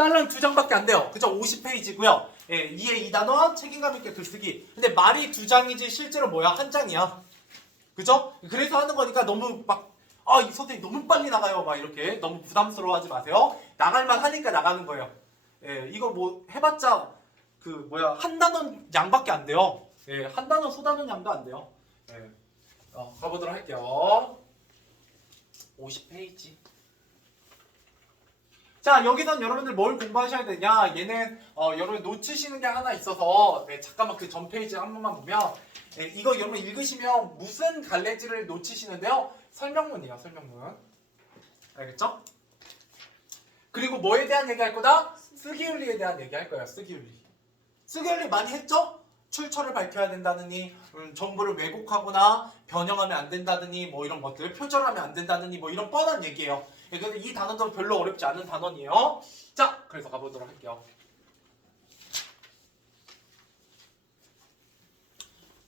딸랑 2장밖에 안 돼요. 그죠? 50페이지고요. 예, 이해 2단원 책임감 있게 글쓰기. 근데 말이 2장이지 실제로 뭐야? 1장이야. 그죠? 그래서 하는 거니까 너무 막 이 선생님 너무 빨리 나가요. 막 이렇게 너무 부담스러워하지 마세요. 나갈만 하니까 나가는 거예요. 예, 이거 뭐 해봤자 한 단원 양밖에 안 돼요. 예, 한 단원 소단원 양도 안 돼요. 예, 가보도록 할게요. 50페이지. 자, 여기선 여러분들 뭘 공부하셔야 되냐? 얘는 여러분 놓치시는 게 하나 있어서 잠깐만 그 전 페이지 한 번만 보면 이거 여러분 읽으시면 무슨 갈래지를 놓치시는데요? 설명문이에요. 설명문. 알겠죠? 그리고 뭐에 대한 얘기할 거다? 쓰기윤리에 대한 얘기할 거예요. 쓰기윤리. 쓰기윤리 많이 했죠? 출처를 밝혀야 된다느니 정보를 왜곡하거나 변형하면 안 된다느니 뭐 이런 것들 표절하면 안 된다느니 뭐 이런 뻔한 얘기예요. 근데 이 단어도 별로 어렵지 않은 단원이에요. 자, 그래서 가보도록 할게요.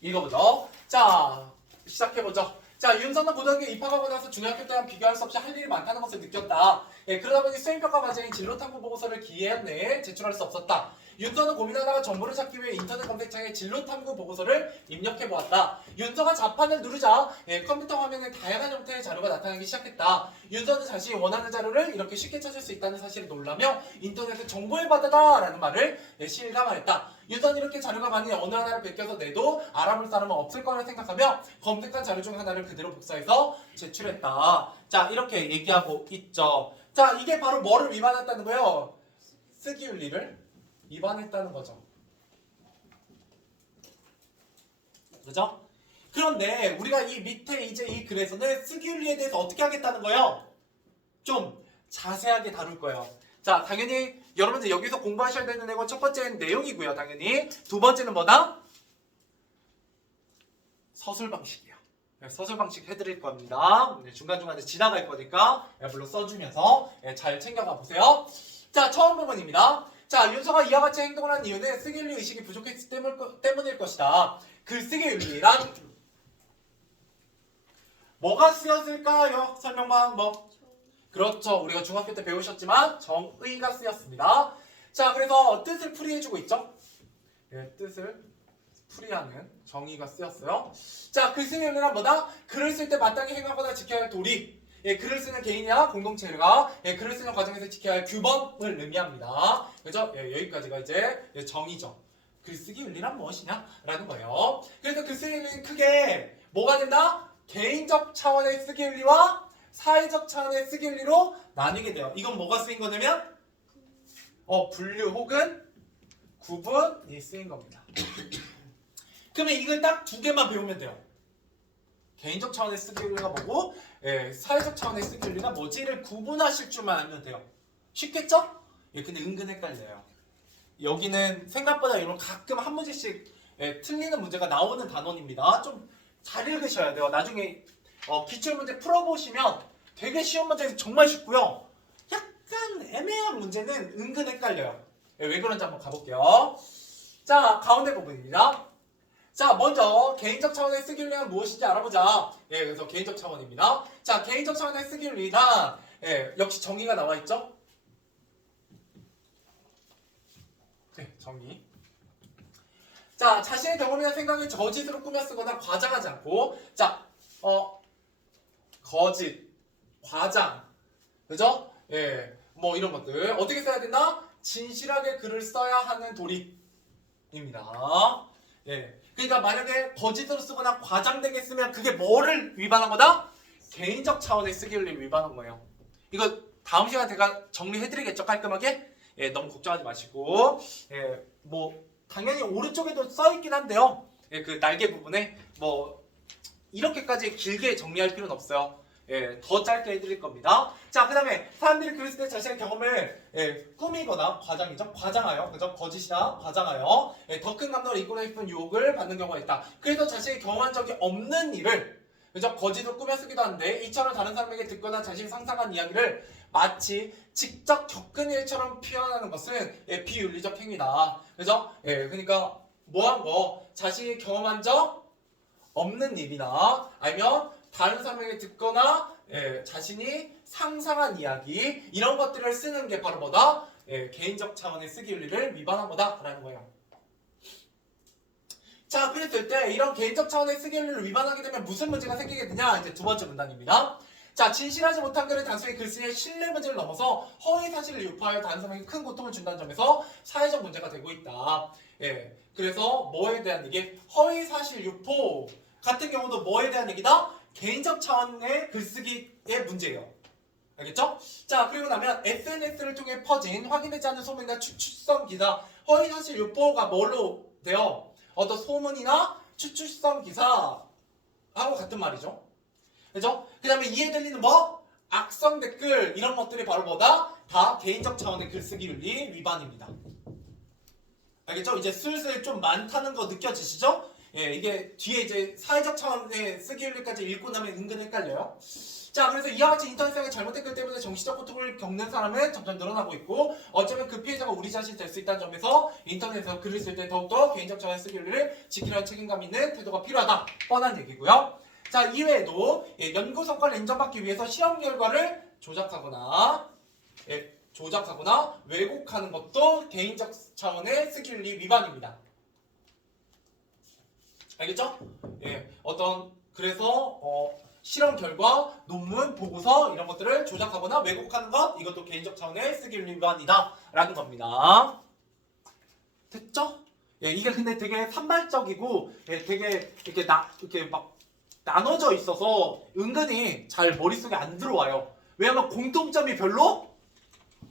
읽어보죠. 자, 시작해보죠. 자, 윤서는 고등학교에 입학하고 나서 중학교 때랑 비교할 수 없이 할 일이 많다는 것을 느꼈다. 그러다 보니 수행평가 과정인 진로탐구 보고서를 기획 내에 제출할 수 없었다. 윤서는 고민하다가 정보를 찾기 위해 인터넷 검색창에 진로탐구 보고서를 입력해보았다. 윤서가 자판을 누르자 컴퓨터 화면에 다양한 형태의 자료가 나타나기 시작했다. 윤서는 자신이 원하는 자료를 이렇게 쉽게 찾을 수 있다는 사실을 놀라며 인터넷은 정보의 바다다 라는 말을 실감하였다. 윤서는 이렇게 자료가 많이 어느 하나를 베껴서 내도 알아볼 사람은 없을 거라 생각하며 검색한 자료 중 하나를 그대로 복사해서 제출했다. 자, 이렇게 얘기하고 있죠. 자, 이게 바로 뭐를 위반했다는 거예요? 쓰기윤리를 위반했다는 거죠. 그죠? 그런데 우리가 이 밑에 이제 이 글에서는 쓰기윤리에 대해서 어떻게 하겠다는 거예요? 좀 자세하게 다룰 거예요. 자, 당연히 여러분들 여기서 공부하셔야 되는 건 첫 번째는 내용이고요. 당연히 두 번째는 뭐다? 서술 방식이에요. 서술 방식 해드릴 겁니다. 중간중간에 지나갈 거니까 물론 써주면서 잘 챙겨가 보세요. 자, 처음 부분입니다. 자, 윤서가 이와 같이 행동을 한 이유는 쓰기윤리 의식이 부족했기 때문일 것이다. 글쓰기윤리란 뭐가 쓰였을까요? 설명 방법. 그렇죠. 우리가 중학교 때 배우셨지만 정의가 쓰였습니다. 자, 그래서 뜻을 풀이해주고 있죠. 뜻을 풀이하는 정의가 쓰였어요. 자, 글쓰기윤리란 뭐다? 글을 쓸 때 마땅히 행하거나 지켜야 할 도리. 글을 쓰는 개인이나 공동체가 글을 쓰는 과정에서 지켜야 할 규범을 의미합니다. 그죠? 여기까지가 이제 정의죠. 글쓰기 윤리란 무엇이냐? 라는 거예요. 그래서 글쓰기 윤리는 크게 뭐가 된다? 개인적 차원의 쓰기 윤리와 사회적 차원의 쓰기 윤리로 나뉘게 돼요. 이건 뭐가 쓰인 거냐면 분류 혹은 구분이 쓰인 겁니다. 그러면 이걸 딱 두 개만 배우면 돼요. 개인적 차원의 쓰기 윤리가 뭐고 사회적 차원의 쓰기 윤리가 뭐지를 구분하실 줄만 알면 돼요. 쉽겠죠? 근데 은근 헷갈려요. 여기는 생각보다 이런 가끔 한 문제씩 틀리는 문제가 나오는 단원입니다. 좀 잘 읽으셔야 돼요. 나중에 기출문제 풀어보시면 되게 쉬운 문제는 정말 쉽고요. 약간 애매한 문제는 은근 헷갈려요. 왜 그런지 한번 가볼게요. 자, 가운데 부분입니다. 자, 먼저 개인적 차원의 쓰기윤리는 무엇인지 알아보자. 그래서 개인적 차원입니다. 자, 개인적 차원의 쓰기윤리는 역시 정의가 나와 있죠. 정의. 자, 자신의 경험이나 생각을 저짓으로 꾸며 쓰거나 과장하지 않고, 자, 거짓, 과장, 그죠? 뭐 이런 것들 어떻게 써야 된다? 진실하게 글을 써야 하는 도리입니다. 그러니까 만약에 거짓으로 쓰거나 과장되게 쓰면 그게 뭐를 위반한 거다? 개인적 차원의 쓰기윤리를 위반한 거예요. 이거 다음 시간에 제가 정리해드리겠죠? 깔끔하게? 너무 걱정하지 마시고 뭐 당연히 오른쪽에도 써있긴 한데요. 그 날개 부분에 뭐 이렇게까지 길게 정리할 필요는 없어요. 더 짧게 해드릴 겁니다. 자, 그 다음에 사람들이 글을 쓸 때 자신의 경험을 꾸미거나 과장이죠. 과장하여, 그죠? 거짓이나 과장하여 더 큰 감동을 이끌고 싶은 유혹을 받는 경우가 있다. 그래서 자신이 경험한 적이 없는 일을 그죠? 거짓으로 꾸며 쓰기도 하는데 이처럼 다른 사람에게 듣거나 자신이 상상한 이야기를 마치 직접 겪은 일처럼 표현하는 것은 비윤리적 행위다. 그죠? 그러니까 뭐한 거 자신이 경험한 적 없는 일이나 아니면 다른 사람에게 듣거나 자신이 상상한 이야기 이런 것들을 쓰는 게 바로 뭐다? 개인적 차원의 쓰기 윤리를 위반한 거다라는 거예요. 자, 그랬을 때 이런 개인적 차원의 쓰기 윤리를 위반하게 되면 무슨 문제가 생기게 되냐? 이제 두 번째 문단입니다. 자, 진실하지 못한 글은 단순히 글쓰기의 신뢰 문제를 넘어서 허위 사실을 유포하여 다른 사람에게 큰 고통을 준다는 점에서 사회적 문제가 되고 있다. 그래서 뭐에 대한 얘기? 허위 사실 유포 같은 경우도 뭐에 대한 얘기다? 개인적 차원의 글쓰기의 문제예요. 알겠죠? 자, 그리고 나면 SNS를 통해 퍼진 확인되지 않은 소문이나 추측성 기사, 허위 사실 유포가 뭘로 돼요? 어떤 소문이나 추측성 기사하고 같은 말이죠. 그죠? 그 다음에 이에 들리는 뭐? 악성 댓글 이런 것들이 바로 뭐다? 다 개인적 차원의 글쓰기 윤리 위반입니다. 알겠죠? 이제 슬슬 좀 많다는 거 느껴지시죠? 이게 뒤에 이제 사회적 차원의 쓰기 윤리까지 읽고 나면 은근 헷갈려요. 자, 그래서 이와 같이 인터넷상의 잘못된 글 때문에 정신적 고통을 겪는 사람은 점점 늘어나고 있고 어쩌면 그 피해자가 우리 자신이 될 수 있다는 점에서 인터넷에서 글을 쓸 때 더욱더 개인적 차원의 쓰기 윤리를 지키려는 책임감 있는 태도가 필요하다. 뻔한 얘기고요. 자, 이외에도 연구 성과를 인정받기 위해서 실험 결과를 조작하거나 왜곡하는 것도 개인적 차원의 쓰기 윤리 위반입니다. 알겠죠? 그래서 실험 결과, 논문, 보고서 이런 것들을 조작하거나 왜곡하는 것 이것도 개인적 차원의 쓰기 윤리 위반이다 라는 겁니다. 됐죠? 이게 근데 되게 산발적이고 되게 이렇게 막 나눠져 있어서 은근히 잘 머릿속에 안 들어와요. 왜냐면 공통점이 별로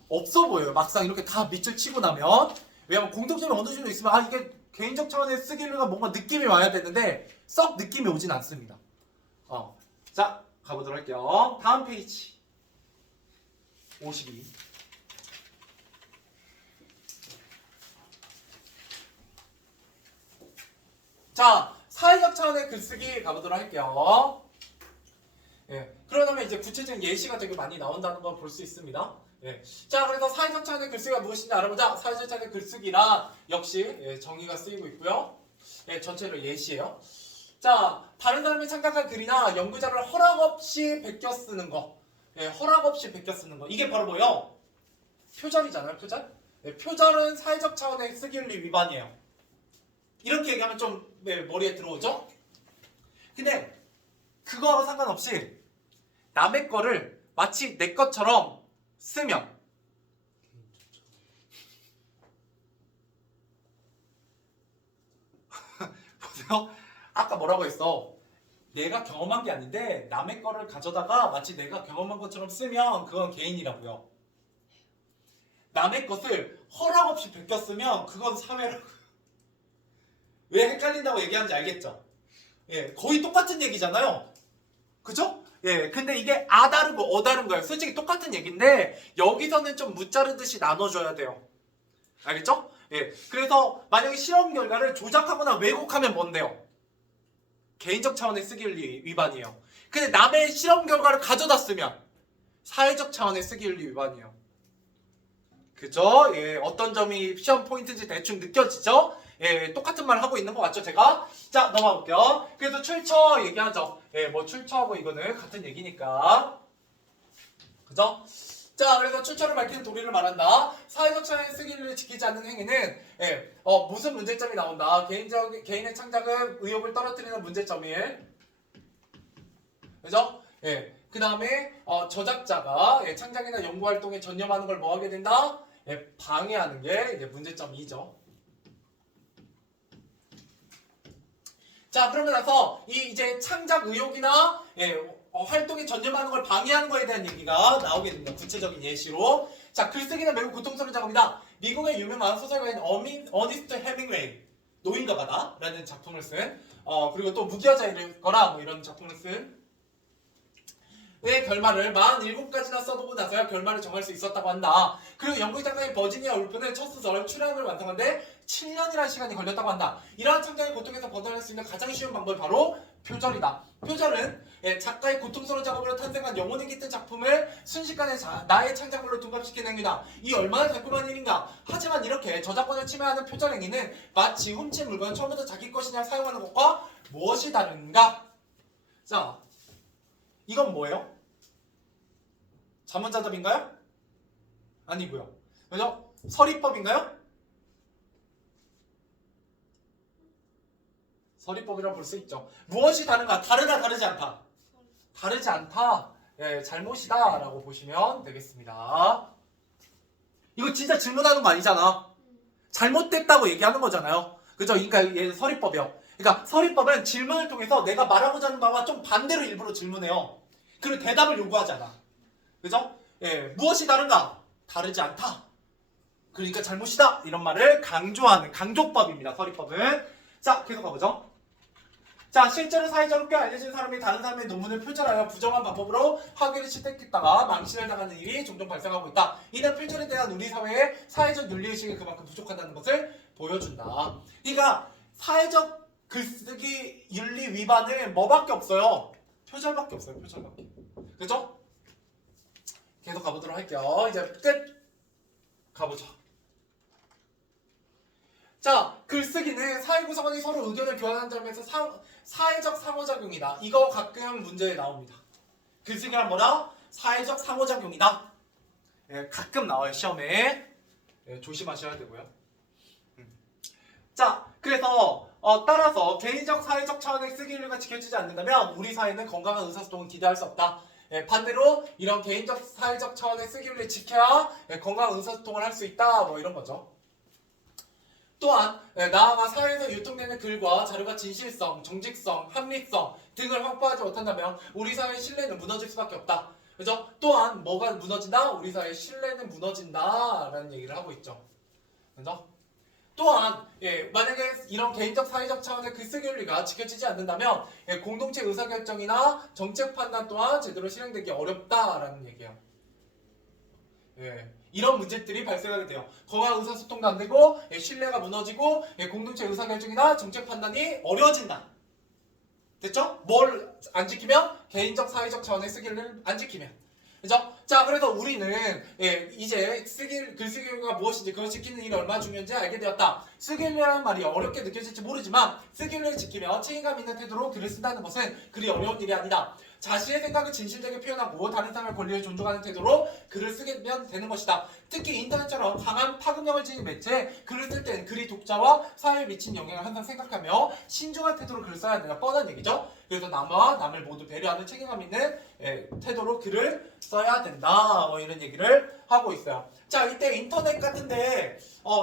없어 보여요. 막상 이렇게 다 밑줄 치고 나면. 왜냐면 공통점이 어느 정도 있으면 이게 개인적 차원의 쓰기 윤리가 뭔가 느낌이 와야 되는데 썩 느낌이 오진 않습니다. 자, 가보도록 할게요. 다음 페이지 52. 자, 사회적 차원의 글쓰기 가보도록 할게요. 그러다면 이제 구체적인 예시가 되게 많이 나온다는 걸 볼 수 있습니다. 자, 그래서 사회적 차원의 글쓰기가 무엇인지 알아보자. 사회적 차원의 글쓰기란 역시 정의가 쓰이고 있고요. 전체로 예시예요. 자, 다른 사람이 창작한 글이나 연구자를 허락 없이 베껴 쓰는 거. 허락 없이 베껴 쓰는 거. 이게 바로 뭐예요? 표절이잖아요, 표절. 표절은 사회적 차원의 쓰기 윤리 위반이에요. 이렇게 얘기하면 좀 머리에 들어오죠? 근데 그거하고 상관없이 남의 거를 마치 내 것처럼 쓰면 보세요. 아까 뭐라고 했어? 내가 경험한 게 아닌데 남의 거를 가져다가 마치 내가 경험한 것처럼 쓰면 그건 개인이라고요. 남의 것을 허락 없이 베껴 쓰면 그건 사회라고요. 왜 헷갈린다고 얘기하는지 알겠죠? 거의 똑같은 얘기잖아요. 그죠? 근데 이게 다르고 다른 거예요. 솔직히 똑같은 얘기인데 여기서는 좀 무자르듯이 나눠줘야 돼요. 알겠죠? 그래서 만약에 실험 결과를 조작하거나 왜곡하면 뭔데요? 개인적 차원의 쓰기 윤리 위반이에요. 근데 남의 실험 결과를 가져다 쓰면 사회적 차원의 쓰기 윤리 위반이에요. 그죠? 어떤 점이 시험 포인트인지 대충 느껴지죠? 똑같은 말 하고 있는 거 맞죠, 제가? 자, 넘어가 볼게요. 그래서 출처 얘기하죠. 뭐 출처하고 이거는 같은 얘기니까. 그죠? 자, 그래서 출처를 밝히는 도리를 말한다. 사회적 차원의 쓰기 윤리를 지키지 않는 행위는 무슨 문제점이 나온다. 개인의 창작은 의욕을 떨어뜨리는 문제점일. 그죠? 그 다음에 저작자가 창작이나 연구 활동에 전념하는 걸 뭐 하게 된다? 방해하는 게 이제 문제점이죠. 자, 그러고 나서 이제 창작 의욕이나 활동에 전념하는 걸 방해하는 거에 대한 얘기가 나오게 됩니다. 구체적인 예시로. 자, 글쓰기는 매우 고통스러운 작업이다. 미국의 유명한 소설가인 어니스트 헤밍웨이, 노인과 바다라는 작품을 쓴 그리고 또 무기여자일 거라 뭐 이런 작품을 쓴 결말을 47가지나 써보고 나서야 결말을 정할 수 있었다고 한다. 그리고 영국 작가인 버지니아 울프는 첫 소설 출연을 완성하는데 7년이라는 시간이 걸렸다고 한다. 이러한 창작의 고통에서 벗어날 수 있는 가장 쉬운 방법이 바로 표절이다. 표절은 작가의 고통스러운 작업으로 탄생한 영혼이 깃든 작품을 순식간에 나의 창작물로 둔갑시키는 행위다. 이 얼마나 달콤한 일인가. 하지만 이렇게 저작권을 침해하는 표절 행위는 마치 훔친 물건을 처음부터 자기 것이냐 사용하는 것과 무엇이 다른가? 자, 이건 뭐예요? 자문자답인가요? 아니고요. 그죠? 서리법인가요? 서리법이라고 볼 수 있죠. 무엇이 다른가? 다르다, 다르지 않다. 다르지 않다. 예, 잘못이다 라고 보시면 되겠습니다. 이거 진짜 질문하는 거 아니잖아. 잘못됐다고 얘기하는 거잖아요. 그죠? 그러니까 얘는 서리법이요. 그러니까 서리법은 질문을 통해서 내가 말하고자 하는 바와 좀 반대로 일부러 질문해요. 그리고 대답을 요구하지 않아. 그죠? 예, 무엇이 다른가? 다르지 않다. 그러니까 잘못이다. 이런 말을 강조하는 강조법입니다. 서리법은. 자, 계속 가보죠. 자, 실제로 사회적으로 꽤 알려진 사람이 다른 사람의 논문을 표절하여 부정한 방법으로 학위를 취득했다가 망신을 당하는 일이 종종 발생하고 있다. 이는 표절에 대한 우리 사회의 사회적 윤리의식이 그만큼 부족하다는 것을 보여준다. 그러니까 사회적 글쓰기 윤리 위반은 뭐밖에 없어요? 표절밖에 없어요. 표절밖에. 그죠? 계속 가보도록 할게요. 이제 끝! 가보죠. 자, 글쓰기는 사회 구성원이 서로 의견을 교환하는 점에서 사회적 상호작용이다. 이거 가끔 문제에 나옵니다. 글쓰기란 뭐다? 사회적 상호작용이다. 예, 가끔 나와요, 시험에. 예, 조심하셔야 되고요. 자, 그래서 따라서 개인적, 사회적 차원의 쓰기율가 지켜지지 않는다면 우리 사회는 건강한 의사소통을 기대할 수 없다. 예, 반대로 이런 개인적, 사회적 차원의 쓰기율을 지켜야 건강한 의사소통을 할 수 있다. 뭐 이런 거죠. 또한 나아가 사회에서 유통되는 글과 자료가 진실성, 정직성, 합리성 등을 확보하지 못한다면 우리 사회의 신뢰는 무너질 수밖에 없다. 그죠? 또한 뭐가 무너진다? 우리 사회의 신뢰는 무너진다라는 얘기를 하고 있죠. 그죠? 또한 만약에 이런 개인적, 사회적 차원의 글쓰기 윤리가 지켜지지 않는다면 공동체 의사결정이나 정책 판단 또한 제대로 실행되기 어렵다라는 얘기예요. 이런 문제들이 발생하게 돼요. 건강한 의사소통도 안 되고 신뢰가 무너지고 공동체 의사결정이나 정책 판단이 어려워진다. 됐죠? 뭘 안 지키면? 개인적, 사회적 차원의 쓰기를 안 지키면. 그죠? 자, 그래서 우리는 이제 글쓰기가 무엇인지 그걸 지키는 일이 얼마나 중요한지 알게 되었다. 쓰기라는 말이 어렵게 느껴질지 모르지만 쓰기를 지키며 책임감 있는 태도로 글을 쓴다는 것은 그리 어려운 일이 아니다. 자신의 생각을 진실되게 표현하고 다른 사람의 권리를 존중하는 태도로 글을 쓰면 되는 것이다. 특히 인터넷처럼 강한 파급력을 지닌 매체에 글을 쓸 때는 글이 독자와 사회에 미친 영향을 항상 생각하며 신중한 태도로 글을 써야 한다는 뻔한 얘기죠. 그래서 나와 남을 모두 배려하는 책임감 있는 태도로 글을 써야 된다. 뭐 이런 얘기를 하고 있어요. 자, 이때 인터넷 같은데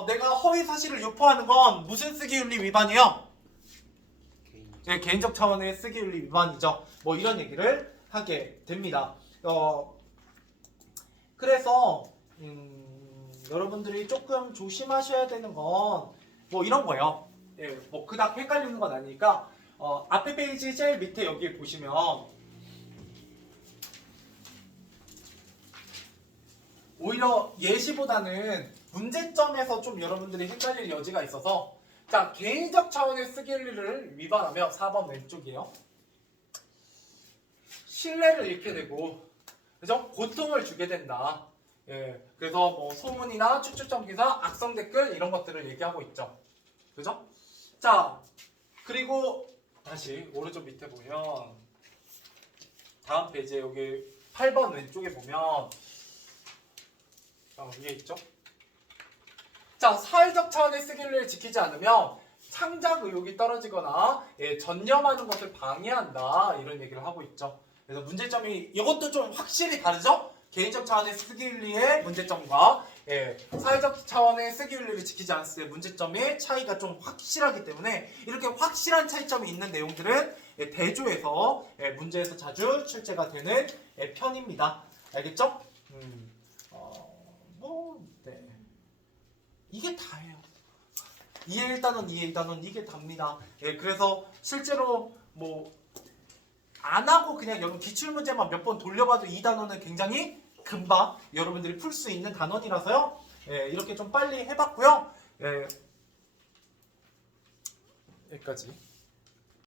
내가 허위 사실을 유포하는 건 무슨 쓰기윤리 위반이요? 개인적 차원의 쓰기윤리 위반이죠. 뭐 이런 얘기를 하게 됩니다. 그래서 여러분들이 조금 조심하셔야 되는 건 뭐 이런 거예요. 뭐 그닥 헷갈리는 건 아니니까 앞에 페이지 제일 밑에 여기 보시면 오히려 예시보다는 문제점에서 좀 여러분들이 헷갈릴 여지가 있어서 자, 개인적 차원의 쓰기를 위반하며 4번 왼쪽이에요. 신뢰를 잃게 되고, 그죠? 고통을 주게 된다. 그래서 뭐 소문이나 추측점 기사, 악성 댓글 이런 것들을 얘기하고 있죠. 그죠? 자, 그리고 다시 오른쪽 밑에 보면 다음 페이지에 여기 8번 왼쪽에 보면 위에 있죠? 자, 사회적 차원의 쓰기를 지키지 않으면 창작 의욕이 떨어지거나 전념하는 것을 방해한다 이런 얘기를 하고 있죠. 그래서 문제점이 이것도 좀 확실히 다르죠? 개인적 차원의 쓰기윤리의 문제점과 사회적 차원의 쓰기윤리를 지키지 않았을 때 문제점의 차이가 좀 확실하기 때문에 이렇게 확실한 차이점이 있는 내용들은 대조해서 문제에서 자주 출제가 되는 편입니다. 알겠죠? 네. 이게 다예요. 이해 1단원, 이해 2단원 이게 답니다. 그래서 실제로 뭐 안 하고 그냥 여러분 기출문제만 몇 번 돌려봐도 2단원은 굉장히 금방 여러분들이 풀 수 있는 단원이라서요. 이렇게 좀 빨리 해봤고요. 여기까지.